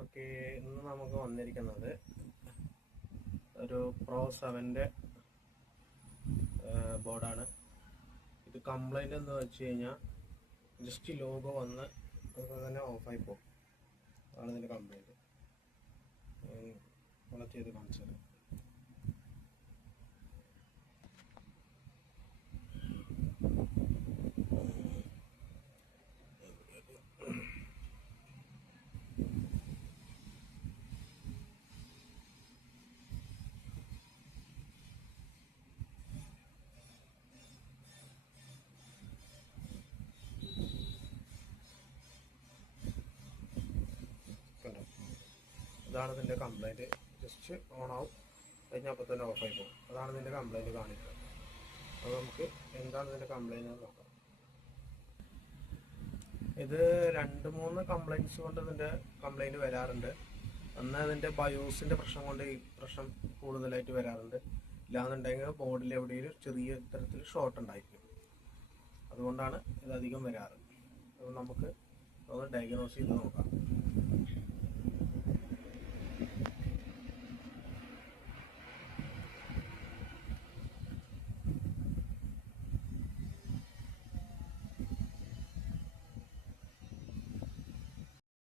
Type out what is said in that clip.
Okay, ഇന്ന് നമുക്ക് വന്നിരിക്കുന്നത് ഒരു പ്രോ 7ൻ്റെ ബോർഡാണ്. ഇത് കംപ്ലൈൻറ്റ് എന്ന് വെച്ച് കഴിഞ്ഞാൽ ജസ്റ്റ് ലോഗോ വന്ന് അതുപോലെ തന്നെ ഓഫായി പോകും. അതാണ് ഇതിൻ്റെ കംപ്ലൈൻറ്റ്. കണക്ട് ചെയ്ത് കാണിച്ചു തരാം. ഇതാണ് ഇതിൻ്റെ കംപ്ലൈൻറ്റ്. ജസ്റ്റ് ഓൺ ആവും, കഴിഞ്ഞാൽ അപ്പോൾ തന്നെ ഓഫായി പോകും. അതാണ് ഇതിൻ്റെ കംപ്ലൈൻറ്റ് കാണിക്കുന്നത്. അപ്പോൾ നമുക്ക് എന്താണ് ഇതിൻ്റെ കംപ്ലൈൻറ്റ് എന്ന് നോക്കാം. ഇത് 2-3 കംപ്ലൈൻറ്റ്സ് കൊണ്ട് ഇതിൻ്റെ കംപ്ലൈൻറ്റ് വരാറുണ്ട്. ഒന്ന് ഇതിൻ്റെ ബയോസിൻ്റെ പ്രശ്നം കൊണ്ട് ഈ പ്രശ്നം കൂടുതലായിട്ട് വരാറുണ്ട്. ഇല്ലാന്നുണ്ടെങ്കിൽ ബോർഡിൽ എവിടെയും ചെറിയ തരത്തിൽ ഷോർട്ട് ഉണ്ടായിരിക്കും. അതുകൊണ്ടാണ് ഇത് അധികം വരാറ്. അപ്പോൾ നമുക്ക് ഒന്ന് ഡയഗ്നോസ് ചെയ്ത് നോക്കാം.